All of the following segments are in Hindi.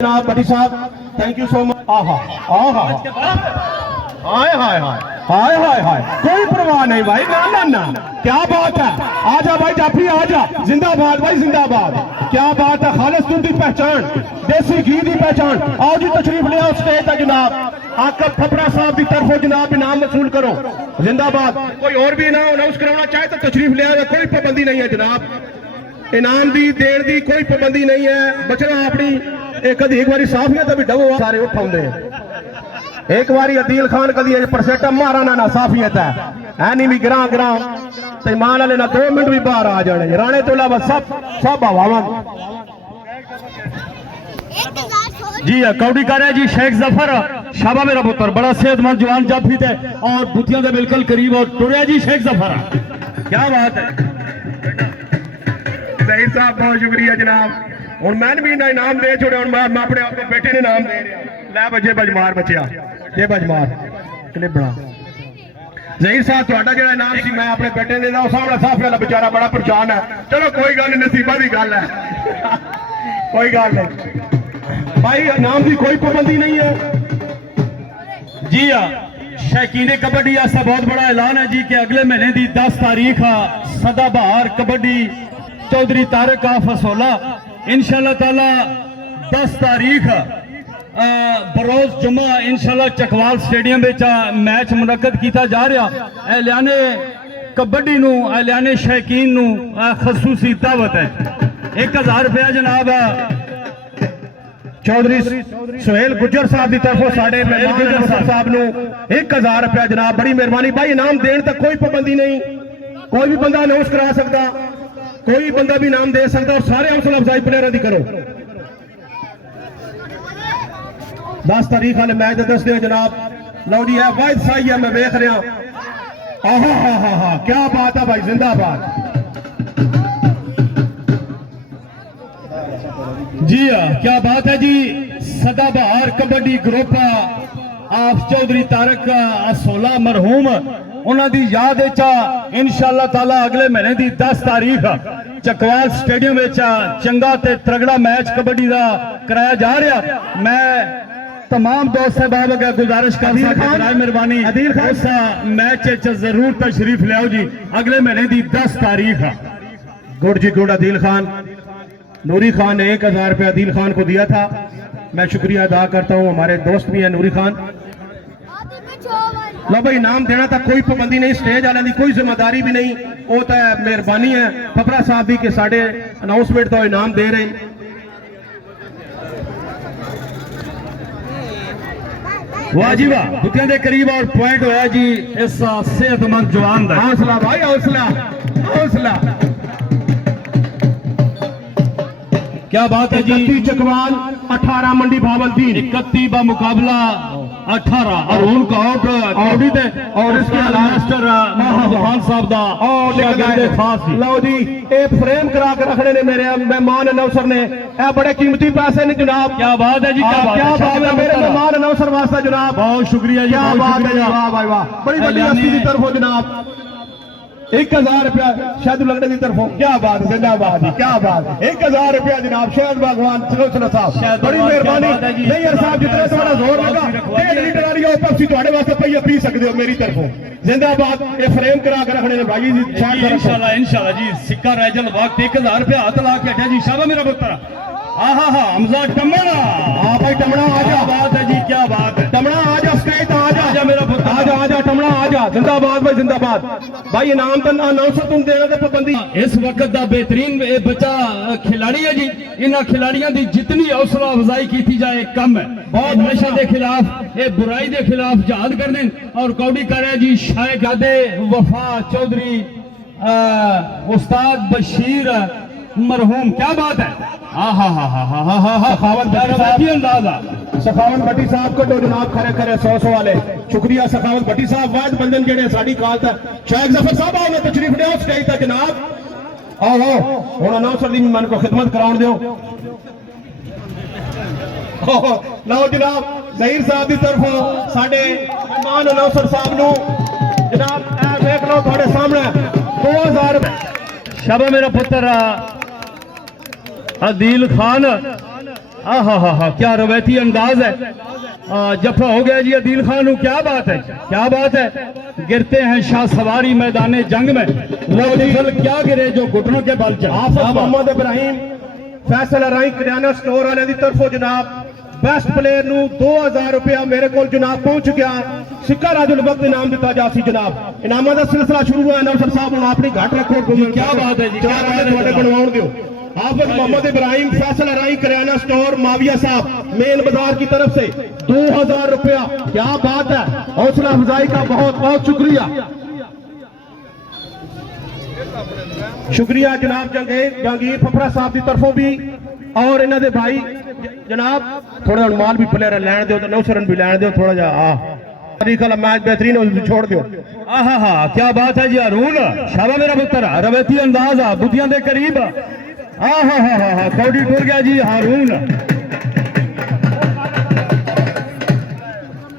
जनाब भट्टी साहब, थैंक यू सो मच। आहा आहा हाय हाय हाय हाय हाय हाय, कोई परवाह नहीं भाई, ना ना ना, क्या बात है। आजा भाई जाफरी, आजा, जिंदाबाद भाई जिंदाबाद। क्या बात है, खालिस दूध की पहचान, देसी घी की पहचान। आओ जी तशरीफ ले आओ स्टेज तक जनाब। आकब फपड़ा साहब की तरफों जनाब इनाम वसूल करो, जिंदाबाद। कोई और भी इनाम अनाउंस कराना चाहे तो तशरीफ ले आओ, कोई पाबंदी नहीं है जनाब। इनाम दी देर दी कोई पाबंदी नहीं है, बचना अपनी एक बारी साफियत भी डबो सारे उठाते एक बारी अदील खान कदी परसेटा मारा ना साफियत है नहीं भी गिरा गिरा ते मान वाले ना 2 मिनट भी बाहर आ जाने। राणे तो इलावा सब हवावां जी कौड़ी कर रहा जी शेख जफर शाबा मेरा पुत्र बड़ा सेहतमंद जवान जाफी थे और बुतियां के बिल्कुल करीब और टुरिया जी शेख जफर। क्या बात है सही साहब, बहुत शुक्रिया जनाब। हूँ मैंने भी इनाम दे छोड़े, मैं अपने आप बेटे ने इनाम दे लै बजे बजमार बचिया ये बजमार क्लिप बना जहीर साहब थोड़ा जो इनाम सी मैं अपने बेटे ने सामने साफ वाला बेचारा बड़ा परेशान है। चलो कोई गल नहीं, नसीबा की गल है कोई गल नहीं भाई, इनाम की कोई पाबंदी नहीं है जी। हाँ शौकीन कबड्डी ऐसा बहुत बड़ा ऐलान है जी कि अगले महीने की 10 तारीख सदाबहार कबड्डी चौधरी तारक का फसोला इंशाल्लाह ताला 10 तारीख बरोज जुम्मा इंशाल्लाह चकवाल स्टेडियम मैच मुनक्कद किया जा रहा। ऐलाने कबड्डी नू ऐलाने शौकीन नू खसूसी दावत है। 1000 रुपया जनाब चौधरी सुहेल गुजर साहब की तरफों साढ़े गुजर साहब नू 1000 रुपया जनाब, बड़ी मेहरबानी भाई। इनाम देने तक कोई पाबंदी नहीं, कोई भी बंदा अनाउंस करा सकता, कोई बंदा भी नाम दे सकता और सारे हौसला अफजाई प्लेयर की करो। 10 तारीख वाले मैच दस दो जनाब। लो जी है वाहिद साई है, मैं देख रहा। आहा हा हा हा, क्या बात है भाई, जिंदाबाद जी। क्या बात है जी। सदाबहार कबड्डी ग्रुप आप चौधरी तारक असोला मरहूम उन्होंने याद इंशाअल्लाह ताला अगले महीने की 10 तारीख चकवाल स्टेडियम चंगा ते त्रगड़ा मैच कबड्डी का कराया जा रहा। मैं तमाम दोस्त साहब अगर गुजारिश कर मेहरबानी उस मैच जरूर तशरीफ लियाओ जी अगले महीने की 10 तारीख। गुड़ जी गुड़ अदील खान, नूरी खान ने 1000 रुपया अदील खान को दिया था, मैं शुक्रिया अदा करता हूँ। हमारे दोस्त भी है नूरी खान। लो भाई इनाम देना तक कोई पाबंदी नहीं, स्टेज वाले की कोई जिम्मेदारी भी नहीं, वो तो मेहरबानी है फपड़ा साहब भी के साढ़े अनाउंसमेंट तो इनाम दे रहे। वाह जी वाह, बुतियां के करीब और पॉइंट होया जी इस सेहतमंद जवान का। हौसला भाई हौसला हौसला। क्या बात है जी। 31 चकवाल 18 मंडी भावलदीन 31 बा मुकाबला 18 और उनका आउट कौड़ी दे और इसके मास्टर खान साहब दा और शागिर्द खास ही। लो जी ये फ्रेम करा के रखने ने मेरे मेहमान अनौसर ने, ये बड़े कीमती पैसे ने जनाब। क्या बात है जी, क्या बात है मेरे मेहमान अनौसर वास्ते जनाब, बहुत शुक्रिया जी, क्या बात है, वाह भाई वाह, बड़ी बड़ी हस्ती की तरफ हो जनाब। 1000 रुपया शायद लगने की तरफ हो, क्या बात है, जिंदाबाद, क्या बात है। 1000 रुपया जनाब शहद भगवान चलो साहब, बड़ी मेहरबानी। नहीं यार साहब जितना थोड़ा जोर लगा 1.5 लीटर वाली पेप्सी थोड़े वास्ते पई पी सकते हो मेरी तरफों, जिंदाबाद। ये फ्रेम करा के रखने ने भाई जी, इंशाल्लाह इंशाल्लाह जी। सिक्का रैजल वक्त 1000 रुपया हाथ ला के हटा जी, शाबाश मेरा पुत्र। आहा हा हमजा टमना, हाँ भाई टमना आजा, बात है जी, क्या बात है। टमना आजा स्टेज आजा मेरा पुत्र, आजा आजा टमना आजा, जिंदाबाद भाई जिंदाबाद। भाई इनाम तो अनाउंसर तुम देना तो पाबंदी। इस वक्त का बेहतरीन बच्चा खिलाड़ी है जी, इन खिलाड़ियों की जितनी हौसला अफजाई की जाए कम है। बहुत नशा के खिलाफ ये बुराई के खिलाफ जहाद करने और कौड़ी कर रहे जी शायक आदे वफा चौधरी उस्ताद बशीर मरहूम। क्या बात है, सखावत भट्टी साहब को तो जनाब खरे खरे 100 वाले शुक्रिया सखावत भट्टी साहब। वाद बंधन जेडे साड़ी काल तक शेख जफर साहब आओ तशरीफ लिया स्टेज तक जनाब। आओ हुण अनाउंसर दी मन को खिदमत कराउण दिओ। लो जनाब जहीर साहब की तरफों साडे मेहमान अनाउंसर साहब नू जनाब देख लो थोड़े सामने 2000 शाबाश मेरा पुत्र अदील खान हा क्या रवैती अंदाज है। जफा हो गया जी अदील खान, क्या बात है, क्या बात है। गिरते हैं शाह सवारी मैदान जंग में, वो फसल क्या गिरे जो घुटनों के बल चले। आफत मोहम्मद इब्राहिम फैसल राई किराना स्टोर वाले की तरफों जनाब बेस्ट प्लेयर नु 2000 रुपया मेरे को जनाब पहुंच गया। सिक्का राजुल वक्त इनाम दिता जासी जनाब। इनामा का सिलसिला शुरू हुआ नौसर साहब हुण अपनी घट रखो। क्या बात है जी, क्या बात है। थोड़े बनवाउण दियो। आफत मोहम्मद इब्राहिम फैसल राई किराना स्टोर माविया साहब मेन बाजार की तरफ से 2000 रुपया। क्या बात है, हौसला अफजाई का बहुत बहुत शुक्रिया। शुक्रिया जनाब जहांगीर फफड़ा साहब की तरफों भी और इन्हों दे भाई जनाब थोड़ा माल भी प्लेयर लैन दो तो नौसरन भी लैन दो थोड़ा जा मैच बेहतरीन हो छोड़ दो। हाँ क्या बात है जी अरुण, शाबा मेरा पुत्र, रवैती अंदाज आ बुद्धियां दे करीब। हाँ कौड़ी टुर गया जी हारून,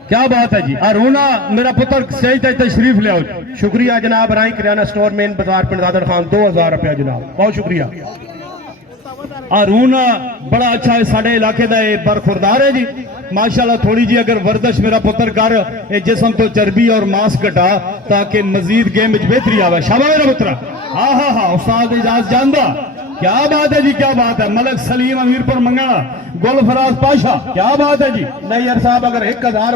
क्या बात है जी। अरुणा मेरा पुत्र स्टेज तक तशरीफ ले आओ। शुक्रिया जनाब राई किराना स्टोर मेन बाजार पिंड दादर खान 2000 रुपया जनाब, बहुत शुक्रिया। अरुण बड़ा अच्छा है, साढ़े इलाके का बरखुरदार है जी माशाल्लाह। थोड़ी जी अगर वर्जिश मेरा पुत्र कर जिसम तो चर्बी और मांस घटा ताकि मजीद गेम में बेहतरी आवे। शाबा मेरा पुत्र। हाँ उस्ताद इजाज जानदा, क्या बात है जी, क्या बात है। मलक सलीम अमीरपुर मंगना गुल फराज पाशा, क्या बात है जी। नहीं यार साहब अगर 1000